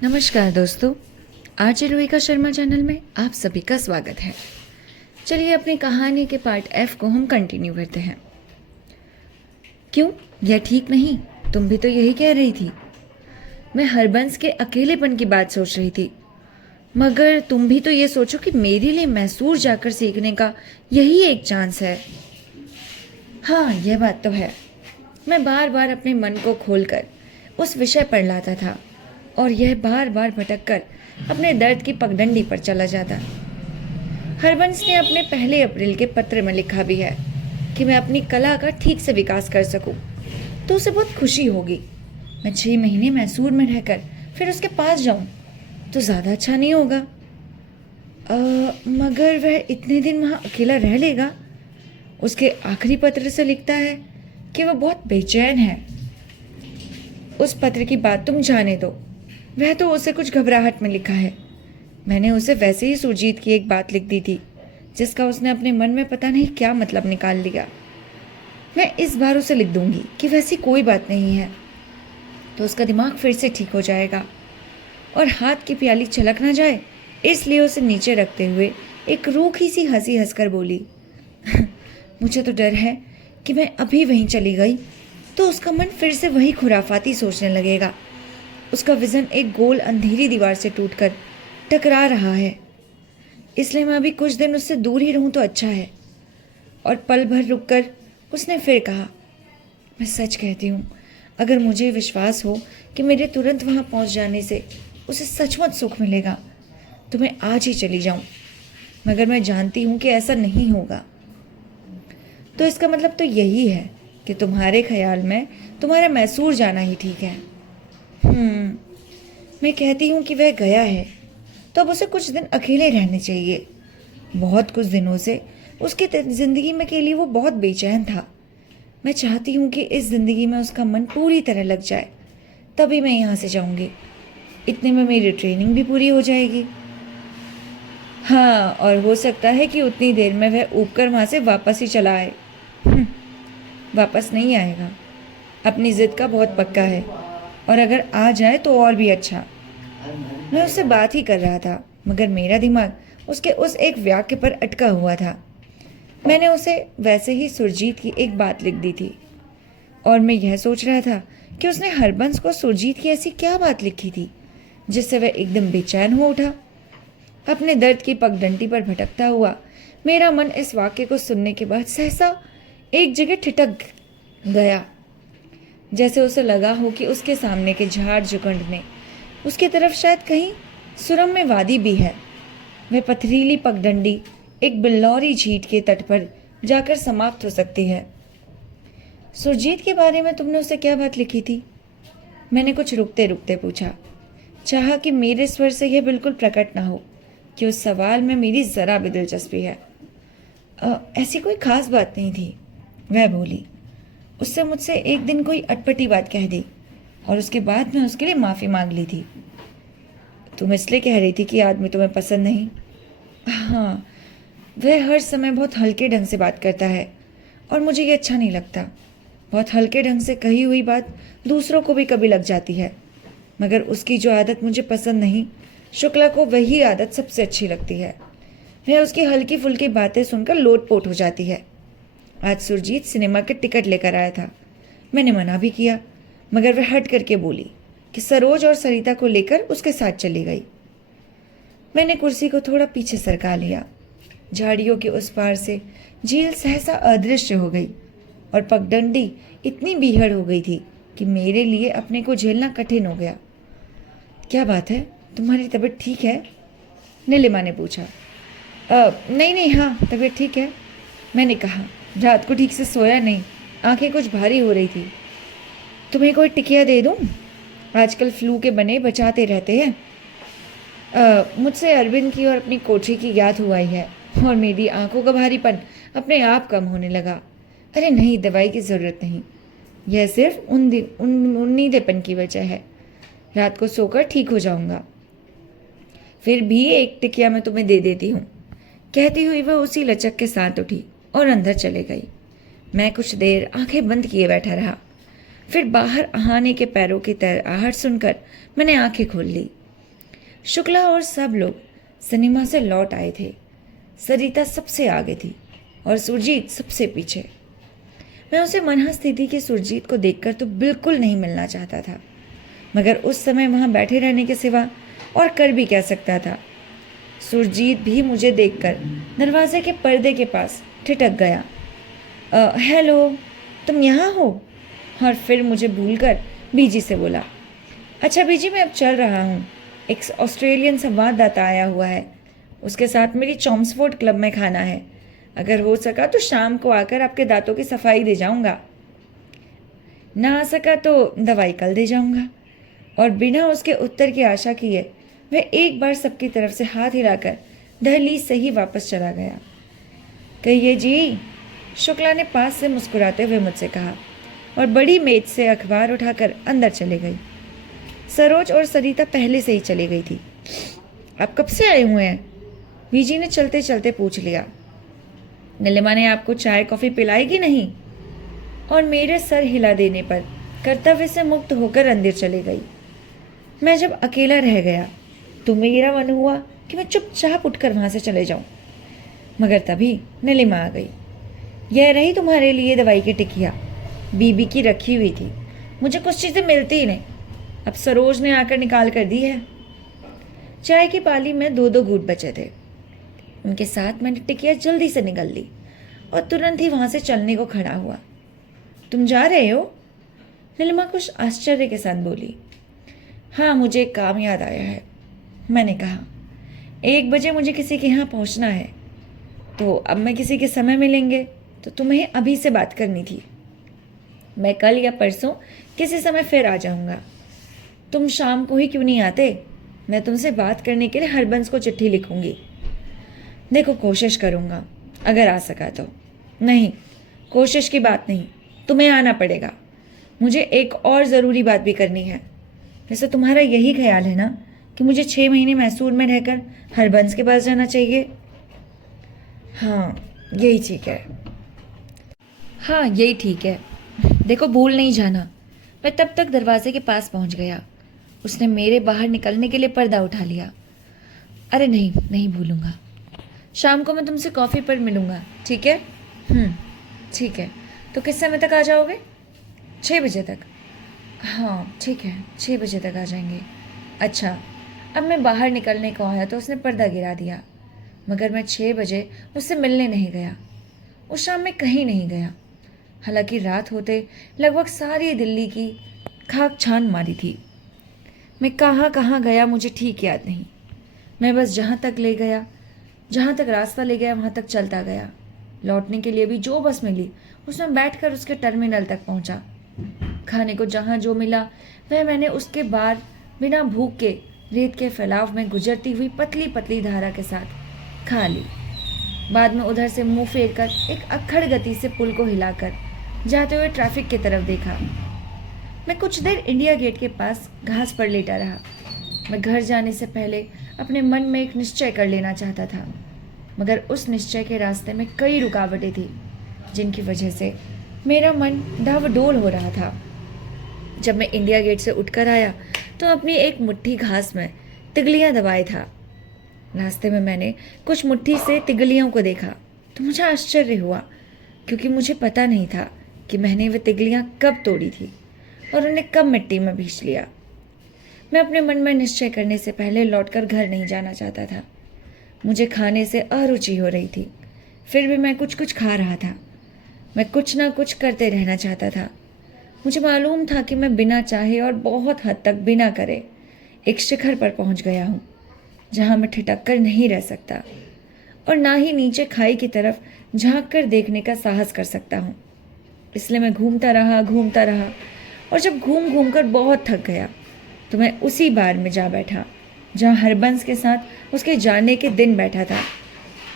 नमस्कार दोस्तों, RJ रोहिका Sharma channel में आप सभी का स्वागत है। चलिए अपनी कहानी के पार्ट एफ को हम कंटिन्यू करते हैं। क्यों, यह ठीक नहीं? तुम भी तो यही कह रही थी। मैं हरबंस के अकेलेपन की बात सोच रही थी, मगर तुम भी तो ये सोचो कि मेरे लिए मैसूर जाकर सीखने का यही एक चांस है। हाँ, यह बात तो है। मैं बार बार अपने मन को खोलकर उस विषय पर लाता था और यह बार बार भटक कर अपने दर्द की पगडंडी पर चला जाता। हरबंस ने अपने 1 अप्रैल के पत्र में लिखा भी है कि मैं अपनी कला का ठीक से विकास कर सकूं, तो उसे बहुत खुशी होगी। मैं 6 महीने मैसूर में रहकर फिर उसके पास जाऊं तो ज़्यादा अच्छा नहीं होगा? मगर वह इतने दिन वहाँ अकेला रह लेगा। उसके आखिरी पत्र से लिखता है कि वह बहुत बेचैन है। उस पत्र की बात तुम जाने दो, वह तो उसे कुछ घबराहट में लिखा है। मैंने उसे वैसे ही सुरजीत की एक बात लिख दी थी जिसका उसने अपने मन में पता नहीं क्या मतलब निकाल लिया। मैं इस बार उसे लिख दूंगी कि वैसी कोई बात नहीं है, तो उसका दिमाग फिर से ठीक हो जाएगा और हाथ की प्याली छलक ना जाए, इसलिए उसे नीचे रखते हुए एक रूखी सी हंसी हंसकर बोली मुझे तो डर है कि मैं अभी वहीं चली गई तो उसका मन फिर से वही खुराफाती सोचने लगेगा। उसका विजन एक गोल अंधेरी दीवार से टूटकर टकरा रहा है, इसलिए मैं अभी कुछ दिन उससे दूर ही रहूं तो अच्छा है। और पल भर रुककर उसने फिर कहा, मैं सच कहती हूँ, अगर मुझे विश्वास हो कि मेरे तुरंत वहाँ पहुँच जाने से उसे सचमुच सुख मिलेगा तो मैं आज ही चली जाऊँ, मगर मैं जानती हूँ कि ऐसा नहीं होगा। तो इसका मतलब तो यही है कि तुम्हारे ख्याल में तुम्हारा मैसूर जाना ही ठीक है। मैं कहती हूँ कि वह गया है तो अब उसे कुछ दिन अकेले रहने चाहिए। बहुत कुछ दिनों से उसकी ज़िंदगी में के लिए वो बहुत बेचैन था। मैं चाहती हूँ कि इस ज़िंदगी में उसका मन पूरी तरह लग जाए, तभी मैं यहाँ से जाऊँगी। इतने में मेरी ट्रेनिंग भी पूरी हो जाएगी। हाँ, और हो सकता है कि उतनी देर में वह ऊब कर वहाँ से वापस ही चला आए। वापस नहीं आएगा, अपनी ज़िद का बहुत पक्का है, और अगर आ जाए तो और भी अच्छा। मैं उससे बात ही कर रहा था, मगर मेरा दिमाग उसके उस एक वाक्य पर अटका हुआ था। मैंने उसे वैसे ही सुरजीत की एक बात लिख दी थी और मैं यह सोच रहा था कि उसने हरबंस को सुरजीत की ऐसी क्या बात लिखी थी जिससे वह एकदम बेचैन हो उठा। अपने दर्द की पगडंडी पर भटकता हुआ मेरा मन इस वाक्य को सुनने के बाद सहसा एक जगह ठिठक गया, जैसे उसे लगा हो कि उसके सामने के झाड़ झुकंड ने उसकी तरफ शायद कहीं सुरम्य वादी भी है। वह पथरीली पगडंडी एक बिल्लौरी झील के तट पर जाकर समाप्त हो सकती है। सुरजीत के बारे में तुमने उसे क्या बात लिखी थी? मैंने कुछ रुकते रुकते पूछा, चाहा कि मेरे स्वर से यह बिल्कुल प्रकट ना हो कि उस सवाल में मेरी जरा भी दिलचस्पी है। ऐसी कोई खास बात नहीं थी, वह बोली। उससे मुझसे एक दिन कोई अटपटी बात कह दी और उसके बाद मैं उसके लिए माफ़ी मांग ली थी। तुम इसलिए कह रही थी कि आदमी तुम्हें पसंद नहीं? हाँ, वह हर समय बहुत हल्के ढंग से बात करता है और मुझे ये अच्छा नहीं लगता। बहुत हल्के ढंग से कही हुई बात दूसरों को भी कभी लग जाती है, मगर उसकी जो आदत मुझे पसंद नहीं, शुक्ला को वही आदत सबसे अच्छी लगती है। वह उसकी हल्की फुल्की बातें सुनकर लोटपोट हो जाती है। आज सुरजीत सिनेमा के टिकट लेकर आया था। मैंने मना भी किया, मगर वह हट करके बोली कि सरोज और सरिता को लेकर उसके साथ चली गई। मैंने कुर्सी को थोड़ा पीछे सरका लिया। झाड़ियों के उस पार से झील सहसा अदृश्य हो गई और पगडंडी इतनी बीहड़ हो गई थी कि मेरे लिए अपने को झेलना कठिन हो गया। क्या बात है, तुम्हारी तबीयत ठीक है? नीलिमा ने पूछा। नहीं नहीं, हाँ तबीयत ठीक है, मैंने कहा। रात को ठीक से सोया नहीं, आंखें कुछ भारी हो रही थी। तुम्हें कोई टिकिया दे दूं? आजकल फ्लू के बने बचाते रहते हैं। मुझसे अरविंद की और अपनी कोठरी की याद हुआ ही है और मेरी आंखों का भारीपन अपने आप कम होने लगा। अरे नहीं, दवाई की ज़रूरत नहीं, यह सिर्फ उन्नीदेपन की वजह है। रात को सोकर ठीक हो जाऊंगा। फिर भी एक टिकिया मैं तुम्हें दे देती हूँ, कहती हुई वह उसी लचक के साथ उठी और अंदर चले गई। मैं कुछ देर आंखें बंद किए बैठा रहा। फिर बाहर आने के पैरों की तरह आहट सुनकर मैंने आंखें खोल ली। शुक्ला और सब लोग सिनेमा से लौट आए थे। सरिता सबसे आगे थी और सुरजीत सबसे पीछे। मैं उसे मनहस्थिति की सुरजीत को देखकर तो बिल्कुल नहीं मिलना चाहता था, मगर उस समय वहां बैठे रहने के सिवा और कर भी क्या सकता था। सुरजीत भी मुझे देखकर दरवाजे के पर्दे के पास ठिठक गया। हेलो, तुम यहाँ हो? और फिर मुझे भूलकर बीजी से बोला, अच्छा बीजी, मैं अब चल रहा हूँ। एक ऑस्ट्रेलियन संवाददाता आया हुआ है, उसके साथ मेरी चॉम्सफोर्ड क्लब में खाना है। अगर हो सका तो शाम को आकर आपके दांतों की सफाई दे जाऊंगा, ना आ सका तो दवाई कल दे जाऊंगा। और बिना उसके उत्तर की आशा किए वह एक बार सबकी तरफ से हाथ हिलाकर दहलीज से ही वापस चला गया। कहिए जी, शुक्ला ने पास से मुस्कुराते हुए मुझसे कहा और बड़ी मेज से अखबार उठाकर अंदर चले गई। सरोज और सरिता पहले से ही चली गई थी। आप कब से आए हुए हैं? बीजी ने चलते चलते पूछ लिया। नीलिमा ने आपको चाय कॉफी पिलाई कि नहीं? और मेरे सर हिला देने पर कर्तव्य से मुक्त होकर अंदर चली गई। मैं जब अकेला रह गया तो मेरा मन हुआ कि मैं चुपचाप उठकर वहां से चले जाऊं, मगर तभी नीलिमा आ गई। यह रही तुम्हारे लिए दवाई की टिकिया, बीबी की रखी हुई थी, मुझे कुछ चीज़ें मिलती ही नहीं, अब सरोज ने आकर निकाल कर दी है। चाय की पाली में 2-2 घूंट बचे थे, उनके साथ मैंने टिकिया जल्दी से निगल ली और तुरंत ही वहां से चलने को खड़ा हुआ। तुम जा रहे हो? नीलिमा कुछ आश्चर्य के साथ बोली। हाँ, मुझे एक काम याद आया है, मैंने कहा। 1 बजे मुझे किसी के यहाँ पहुँचना है, तो अब मैं किसी के समय मिलेंगे तो तुम्हें अभी से बात करनी थी। मैं कल या परसों किसी समय फिर आ जाऊँगा। तुम शाम को ही क्यों नहीं आते? मैं तुमसे बात करने के लिए हरबंस को चिट्ठी लिखूंगी। देखो, कोशिश करूँगा अगर आ सका तो। नहीं, कोशिश की बात नहीं, तुम्हें आना पड़ेगा। मुझे एक और ज़रूरी बात भी करनी है। वैसे तुम्हारा यही ख्याल है ना कि मुझे 6 महीने मैसूर में रहकर हरबंस के पास जाना चाहिए? हाँ, यही ठीक है। हाँ, यही ठीक है। देखो, भूल नहीं जाना। मैं तब तक दरवाजे के पास पहुंच गया। उसने मेरे बाहर निकलने के लिए पर्दा उठा लिया। अरे नहीं, नहीं भूलूंगा। शाम को मैं तुमसे कॉफ़ी पर मिलूंगा, ठीक है? ठीक है। तो किस समय तक आ जाओगे? 6 बजे तक। हाँ ठीक है, 6 बजे तक आ जाएंगे। अच्छा। अब मैं बाहर निकलने को आया तो उसने पर्दा गिरा दिया, मगर मैं 6 बजे उससे मिलने नहीं गया। उस शाम मैं कहीं नहीं गया। हालांकि रात होते लगभग सारी दिल्ली की खाक छान मारी थी। मैं कहाँ कहाँ गया मुझे ठीक याद नहीं। मैं बस जहाँ तक रास्ता ले गया वहाँ तक चलता गया। लौटने के लिए भी जो बस मिली उसमें बैठकर उसके टर्मिनल तक पहुँचा। खाने को जहाँ जो मिला वह मैंने उसके बार बिना भूख के रेत के फैलाव में गुजरती हुई पतली पतली धारा के साथ खा ली। बाद में उधर से मुंह फेर कर एक अक्खड़ गति से पुल को हिलाकर जाते हुए ट्रैफिक की तरफ देखा। मैं कुछ देर इंडिया गेट के पास घास पर लेटा रहा। मैं घर जाने से पहले अपने मन में एक निश्चय कर लेना चाहता था, मगर उस निश्चय के रास्ते में कई रुकावटें थी जिनकी वजह से मेरा मन डावाडोल हो रहा था। जब मैं इंडिया गेट से उठकर आया तो अपनी एक मुट्ठी घास में तिगलियां दबाए था। रास्ते में मैंने कुछ मुट्ठी से तिगलियों को देखा तो मुझे आश्चर्य हुआ, क्योंकि मुझे पता नहीं था कि मैंने वे तिगलियां कब तोड़ी थी और उन्हें कब मिट्टी में भींच लिया। मैं अपने मन में निश्चय करने से पहले लौटकर घर नहीं जाना चाहता था। मुझे खाने से अरुचि हो रही थी, फिर भी मैं कुछ कुछ खा रहा था। मैं कुछ ना कुछ करते रहना चाहता था। मुझे मालूम था कि मैं बिना चाहे और बहुत हद तक बिना करे एक शिखर पर पहुंच गया हूँ, जहाँ मैं ठिठक कर नहीं रह सकता और ना ही नीचे खाई की तरफ झांक कर देखने का साहस कर सकता हूँ। इसलिए मैं घूमता रहा और जब घूम घूम कर बहुत थक गया तो मैं उसी बार में जा बैठा जहाँ हरबंस के साथ उसके जाने के दिन बैठा था।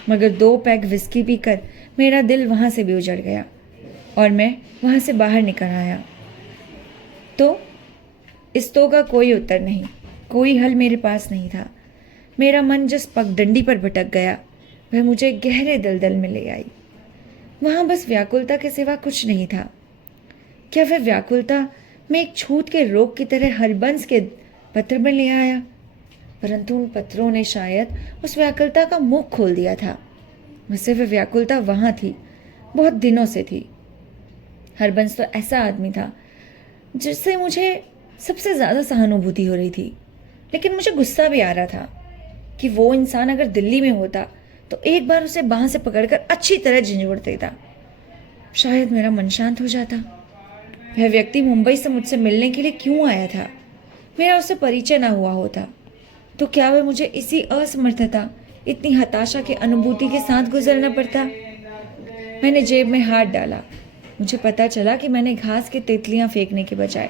मगर 2 पैग विस्की पीकर मेरा दिल वहाँ से भी उजड़ गया और मैं वहाँ से बाहर निकल आया। तो इस तो का कोई उत्तर नहीं, कोई हल मेरे पास नहीं था। मेरा मन जिस पगडंडी पर भटक गया वह मुझे गहरे दलदल में ले आई। वहाँ बस व्याकुलता के सिवा कुछ नहीं था। क्या वह व्याकुलता मैं एक छूत के रोग की तरह हरबंस के पत्र में ले आया? परंतु उन पत्थरों ने शायद उस व्याकुलता का मुख खोल दिया था। वैसे वह व्याकुलता वहाँ थी, बहुत दिनों से थी। हरबंस तो ऐसा आदमी था जिससे मुझे सबसे ज़्यादा सहानुभूति हो रही थी, लेकिन मुझे गुस्सा भी आ रहा था कि वो इंसान अगर दिल्ली में होता तो एक बार उसे बांह से पकड़कर अच्छी तरह झंझोड़ देता, शायद मेरा मन शांत हो जाता। वह व्यक्ति मुंबई से मुझसे मिलने के लिए क्यों आया था? मेरा उससे परिचय ना हुआ होता तो क्या वह मुझे इसी असमर्थता, इतनी हताशा की अनुभूति के साथ गुजरना पड़ता? मैंने जेब में हाथ डाला। मुझे पता चला कि मैंने घास की तितलियां फेंकने के बजाय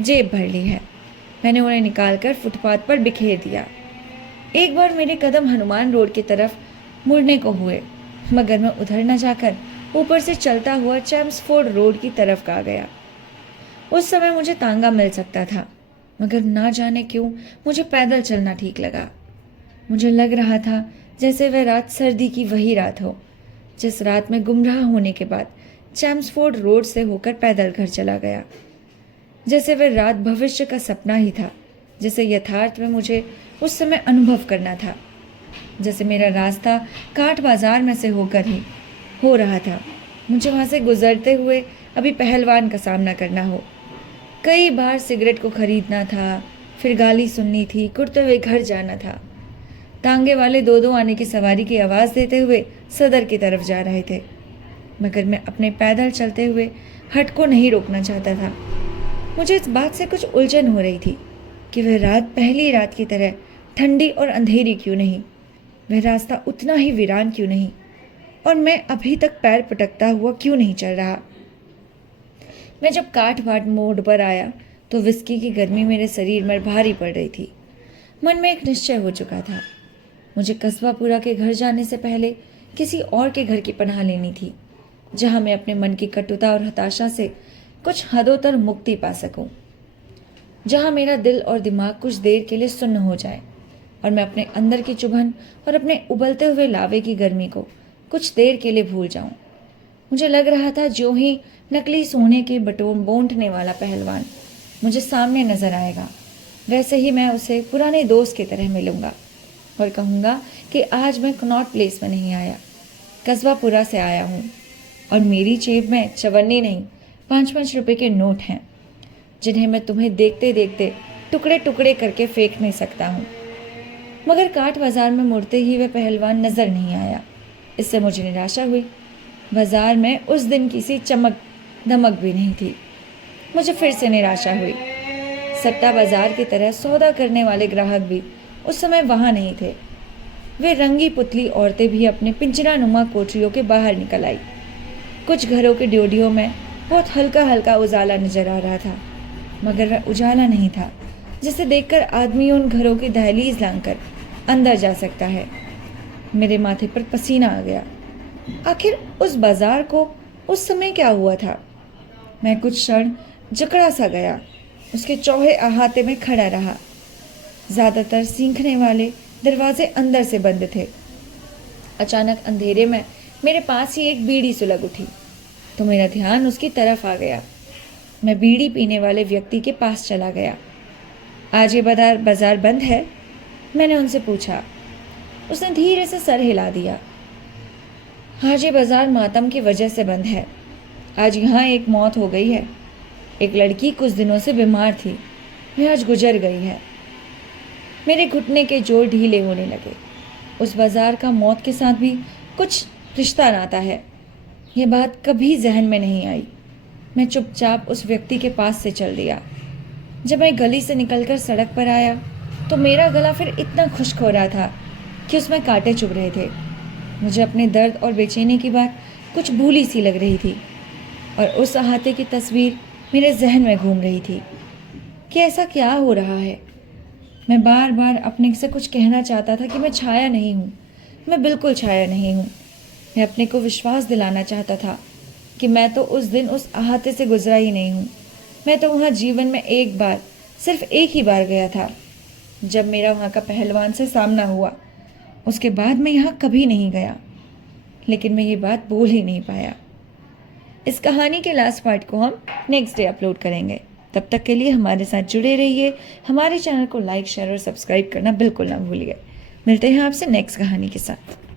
जेब भर ली है। मैंने उन्हें निकालकर फुटपाथ पर बिखेर दिया। एक बार मेरे कदम हनुमान रोड की तरफ मुड़ने को हुए, मगर मैं उधर न जाकर ऊपर से चलता हुआ चैम्सफोर्ड रोड की तरफ आ गया। उस समय मुझे तांगा मिल सकता था, मगर ना जाने क्यों मुझे पैदल चलना ठीक लगा। मुझे लग रहा था जैसे वह रात सर्दी की वही रात हो, जिस रात में गुमराह होने के बाद चैम्सफोर्ड रोड से होकर पैदल घर चला गया। जैसे वह रात भविष्य का सपना ही था, जिसे यथार्थ में मुझे उस समय अनुभव करना था। जैसे मेरा रास्ता काट बाजार में से होकर ही हो रहा था, मुझे वहाँ से गुजरते हुए अभी पहलवान का सामना करना हो। कई बार सिगरेट को खरीदना था, फिर गाली सुननी थी, कुटते हुए घर जाना था। तांगे वाले दो दो आने की सवारी की आवाज़ देते हुए सदर की तरफ जा रहे थे, मगर मैं अपने पैदल चलते हुए हट को नहीं रोकना चाहता था। मुझे इस बात से कुछ उलझन हो रही थी कि वह रात पहली रात की तरह ठंडी और अंधेरी क्यों नहीं, वह रास्ता उतना ही वीरान क्यों नहीं, और मैं अभी तक पैर पटकता हुआ क्यों नहीं चल रहा। मैं जब काठ भाट मोड़ पर आया तो विस्की की गर्मी मेरे शरीर में भारी पड़ रही थी। मन में एक निश्चय हो चुका था, मुझे कस्बापुरा के घर जाने से पहले किसी और के घर की पनाह लेनी थी, जहां मैं अपने मन की कटुता और हताशा से कुछ हदों तक मुक्ति पा सकूं, जहां मेरा दिल और दिमाग कुछ देर के लिए सुन्न हो जाए और मैं अपने अंदर की चुभन और अपने उबलते हुए लावे की गर्मी को कुछ देर के लिए भूल जाऊं। मुझे लग रहा था जो ही नकली सोने के बटोन बोंटने वाला पहलवान मुझे सामने नजर आएगा, वैसे ही मैं उसे पुराने दोस्त की तरह मिलूंगा और कहूँगा कि आज मैं कनॉट प्लेस में नहीं आया, कस्बापुरा से आया हूँ, और मेरी जेब में चवन्नी नहीं 5-5 रुपए के नोट हैं, जिन्हें मैं तुम्हें देखते देखते टुकड़े टुकड़े करके फेंक नहीं सकता हूँ। मगर काठ बाजार में मुड़ते ही वह पहलवान नजर नहीं आया। इससे मुझे निराशा हुई। बाजार में उस दिन किसी चमक धमक भी नहीं थी। मुझे फिर से निराशा हुई। सट्टा बाजार की तरह सौदा करने वाले ग्राहक भी उस समय वहाँ नहीं थे। वे रंगी पुतली औरतें भी अपने पिंजरानुमा कोठरियों के बाहर निकल आई। कुछ घरों के ड्योढ़ियों में बहुत हल्का हल्का उजाला नजर आ रहा था, मगर वह उजाला नहीं था जिसे देखकर आदमी उन घरों की दहलीज लांघकर अंदर जा सकता है। मेरे माथे पर पसीना आ गया। आखिर उस बाजार को उस समय क्या हुआ था? मैं कुछ क्षण जकड़ा सा गया, उसके चौहे अहाते में खड़ा रहा। ज़्यादातर सींखने वाले दरवाजे अंदर से बंद थे। अचानक अंधेरे में मेरे पास ही एक बीड़ी सुलग उठी तो मेरा ध्यान उसकी तरफ आ गया। मैं बीड़ी पीने वाले व्यक्ति के पास चला गया। आज ये बाजार बंद है? मैंने उनसे पूछा। उसने धीरे से सर हिला दिया। आज ये बाजार मातम की वजह से बंद है। आज यहाँ एक मौत हो गई है। एक लड़की कुछ दिनों से बीमार थी, वह आज गुजर गई है। मेरे घुटने के जोड़ ढीले होने लगे। उस बाजार का मौत के साथ भी कुछ रिश्ता नाता है, ये बात कभी जहन में नहीं आई। मैं चुपचाप उस व्यक्ति के पास से चल दिया। जब मैं गली से निकलकर सड़क पर आया तो मेरा गला फिर इतना खुश्क हो रहा था कि उसमें कांटे चुभ रहे थे। मुझे अपने दर्द और बेचैनी की बात कुछ भूली सी लग रही थी और उस अहाते की तस्वीर मेरे जहन में घूम रही थी कि ऐसा क्या हो रहा है। मैं बार बार अपने से कुछ कहना चाहता था कि मैं छाया नहीं हूँ, मैं बिल्कुल छाया नहीं हूँ। मैं अपने को विश्वास दिलाना चाहता था कि मैं तो उस दिन उस अहाते से गुजरा ही नहीं हूँ। मैं तो वहाँ जीवन में एक बार, सिर्फ एक ही बार गया था, जब मेरा वहाँ का पहलवान से सामना हुआ। उसके बाद मैं यहाँ कभी नहीं गया, लेकिन मैं ये बात बोल ही नहीं पाया। इस कहानी के लास्ट पार्ट को हम नेक्स्ट डे अपलोड करेंगे। तब तक के लिए हमारे साथ जुड़े रहिए। हमारे चैनल को लाइक, शेयर और सब्सक्राइब करना बिल्कुल ना भूलिए। मिलते हैं आपसे नेक्स्ट कहानी के साथ।